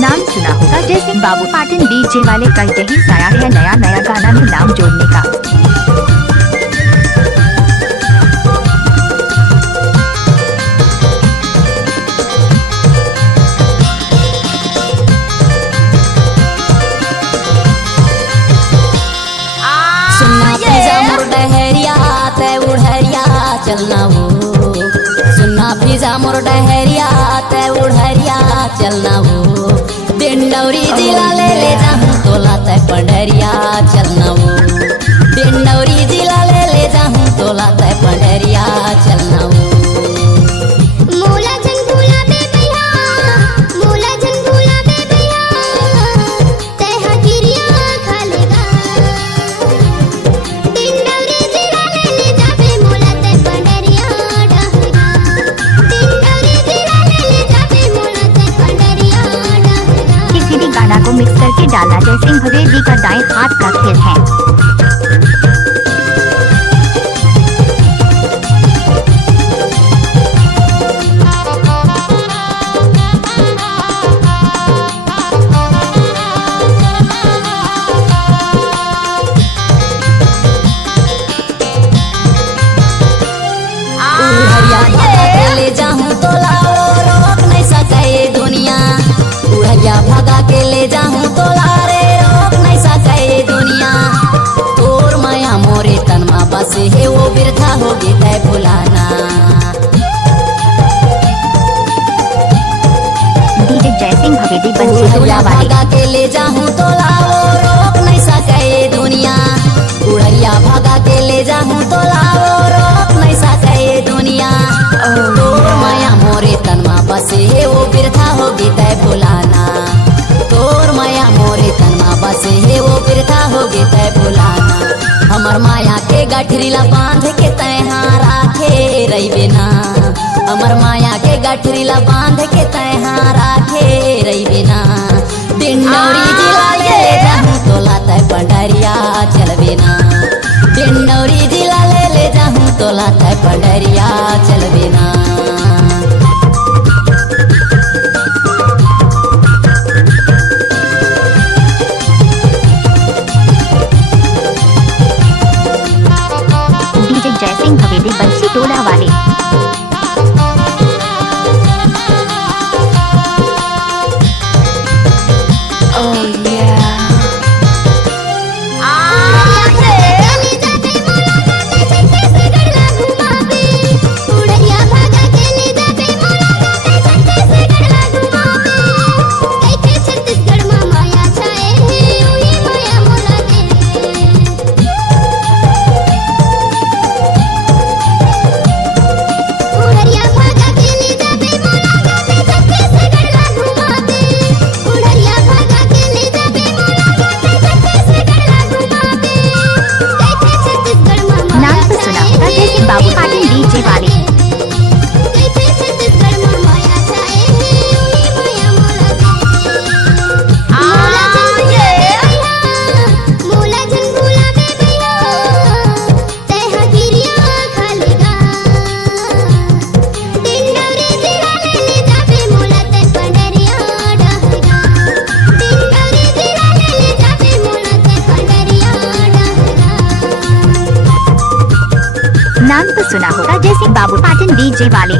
नाम सुना होगा जैसे बाबू पाटिल डीजे वाले का यही साया है नया नया गाना में नाम जोड़ने का। सुनना फिजा मोर डहरिया ते उड़हरिया चलना वो, सुनना फिजा मोर डहरिया ते उड़हरिया चलना वो, डिंडौरी जिला ले जाऊं तोला ते पंडरिया चलना वो, डिंडौरी जिला ले जाऊं तोला ते पंडरिया चलना वो। गाना को मिक्स करके डालना जयसिंह भवेदी का दाएं हाथ का खेल है। ले जाऊं तो लाओ रोक नहीं सके दुनिया, उड़िया भगा के ले जाऊं तो लारे रोक नहीं सके दुनिया, तोर माया मोरे तनमा बसे है वो बिरथा होगी तय भुलाना। डीजे जयसिंह भवेदी बंसी भगा के ले जाऊं तो लाओ रोक नहीं सके दुनिया, उड़िया भगा के ले जाऊं तो लाओ रोक नहीं सके दुनिया, तोर माया मोरे तनमा बसे है वो बिरथा होगी तय भुलाना, तोर माया मोरे तनमा बसे है वो बिरथा होगी तय भुलाना। हमर माया के गठरीला बांध के तैहा राखे रही ना, हमर माया के गठरीला बांध के तैहा राखे रही ना, डिंडौरी जिला ले जाऊं तोला तय पंडरिया चलबे ना, डिंडौरी जिला ले जाऊं तोला तय पंडरिया चलबे ना। डीजे जयसिंह भवेदी बंसी टोला वाले। बाबू पाटिल डीजे वाले। नाम तो सुना होगा जैसे बाबू पाटिल डीजे वाले।